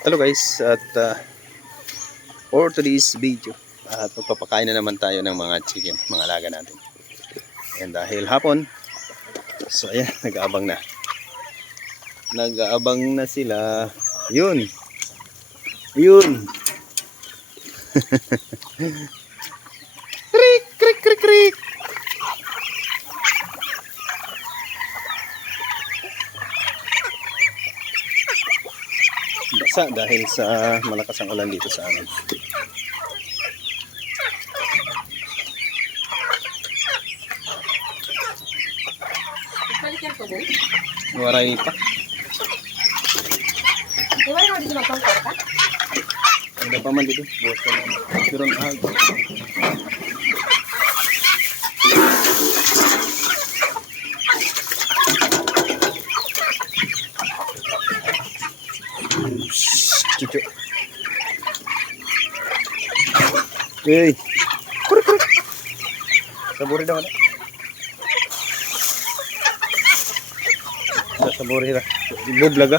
Hello guys, at uh, for today's video, at magpapakain na naman tayo ng mga chicken, mga alaga natin. And dahil hapon, so ayan, nag-aabang na. Nag-aabang na sila. Yun. Yun. krik, krik, krik, krik. Basa dahil sa malakas ang ulan dito sa amin. Waray pa. Ba naman dito magtongkol ka? Ada pa man dito. Buwas ka lang. Pero ah, Hey. Kurik, kurik. Saburi daw na. Saburi ra. Bublaga.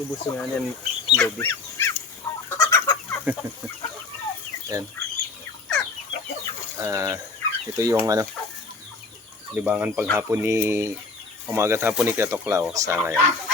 Ubus nga yan, lobby. Yan. Ah, ito yung ano, libangan paghapon ni umaga at hapon ni Katoklaw sa ngayon.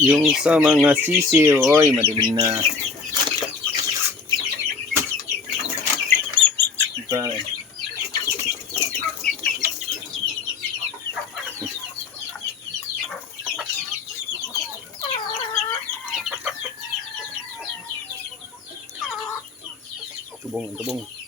Yung sa mga sisiw, oy, madilim na. Diba? Tubong, tubong.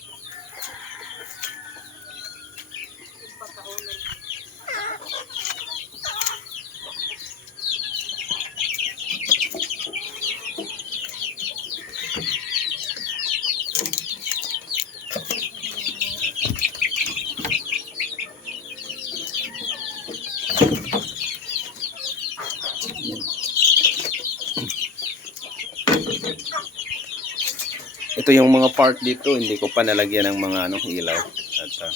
Ito yung mga part dito, hindi ko pa nalagyan ng mga ano, ilaw. At ah,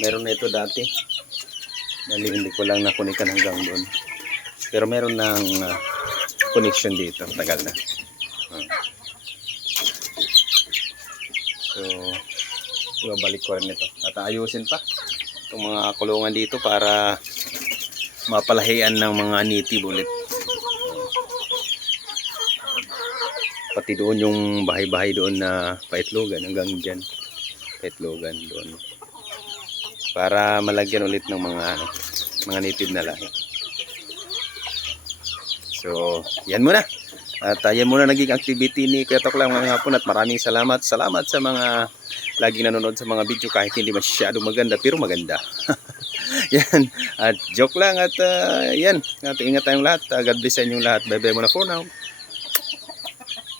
meron na ito dati. Dali hindi ko lang nakunikan hanggang doon. Pero meron ng ah, connection dito, tagal na. Ah. So, ibabalik ko rin ito. At ayusin pa itong mga kulungan dito para mapalahian ng mga native ulit. Pati doon yung bahay-bahay doon na paitlogan hanggang dyan. Paitlogan doon. Para malagyan ulit ng mga ano, mga native na lahi. So yan muna. At uh, yan muna naging activity ni Kuya Toklang ngayong hapon at maraming salamat. Salamat sa mga laging nanonood sa mga video kahit hindi masyado maganda pero maganda. Yan. At joke lang at uh, yan. At ingat tayong lahat. Uh, God bless sa inyong lahat. Bye bye muna for now